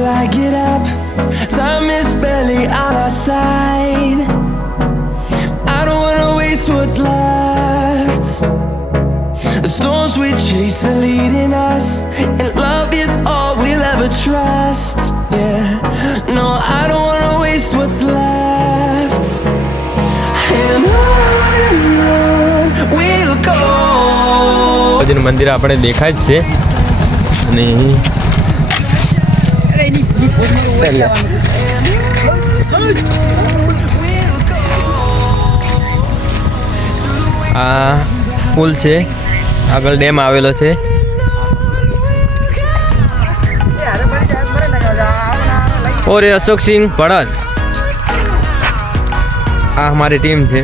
close till I get up. Time is barely on our side. I don't wanna waste what's left. The storms we chase are leading us, and love is all we'll ever trust. Yeah, no, I don't wanna waste what's left. And on and on we'll go. બાજુનું મંદિર આપણે દેખાય જ છે અને આ પુલ છે. આગળ ડેમ આવેલો છે. ઓરે અશોક સિંહ ભડત આ અમારી ટીમ છે.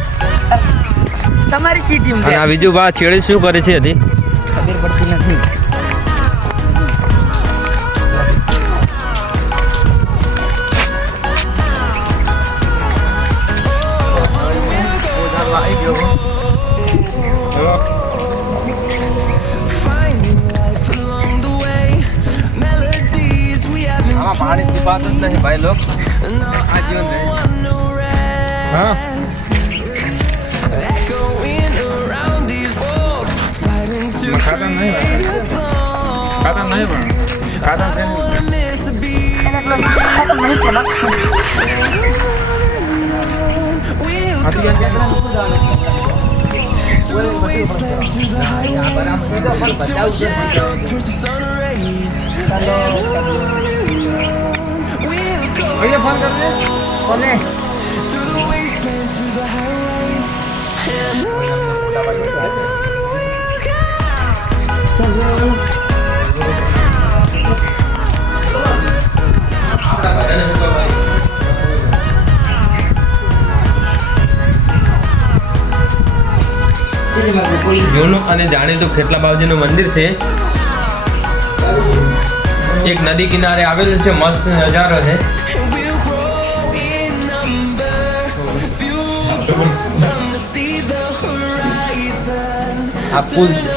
તમારી કી ટીમ છે? આ બીજું બા છેડે શું કરે છે હતી ખબર પડતી નથી. Finding life along the way, melodies we haven't આમાં પાણીથી વાત જ નહીં ભાઈ લોક No, I don't want no હા rest. Echoing around these walls, fighting to ખાતા નહીં create a song. ખાતા નહીં પણ ખાતા I भैया फोन कर दे Through the wastelands, through the highways, and on and on. જૂનું અને જાણીતું ખેટલા બાવજીનું મંદિર છે એક નદી કિનારે આવેલું છે મસ્ત નજારો છે. આ પુલ છે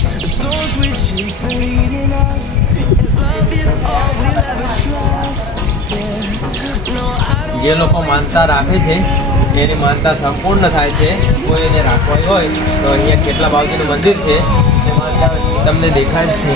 જે લોકો માનતા રાખે છે એની માનતા સંપૂર્ણ થાય છે. કોઈ એને રાખવાની હોય તો અહીંયા કેટલા બાવજીનું મંદિર છે એ માનતા તમને દેખાય છે.